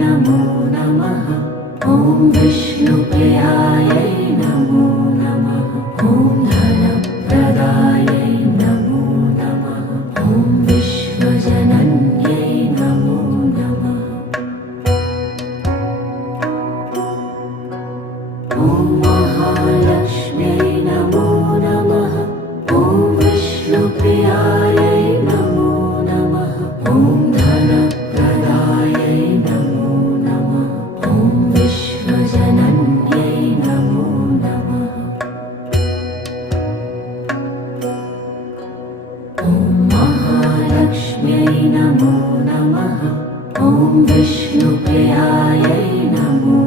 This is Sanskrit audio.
नमो नमः। ॐ विष्णुप्रियायै नमो नमः। ॐ धनप्रदायै नमो नमः। ॐ विश्वजनन्यै नमो नमः। ॐ महालक्ष्म्यै नमो नमः। ॐ विष्णुप्रियायै नमो नमः। ॐ धनप्रदायै नमो नमः। ॐ विश्वजनन्यै नमो नमः। ॐ महालक्ष्म्यै नमो नमः। ॐ विष्णुप्रियायै नमो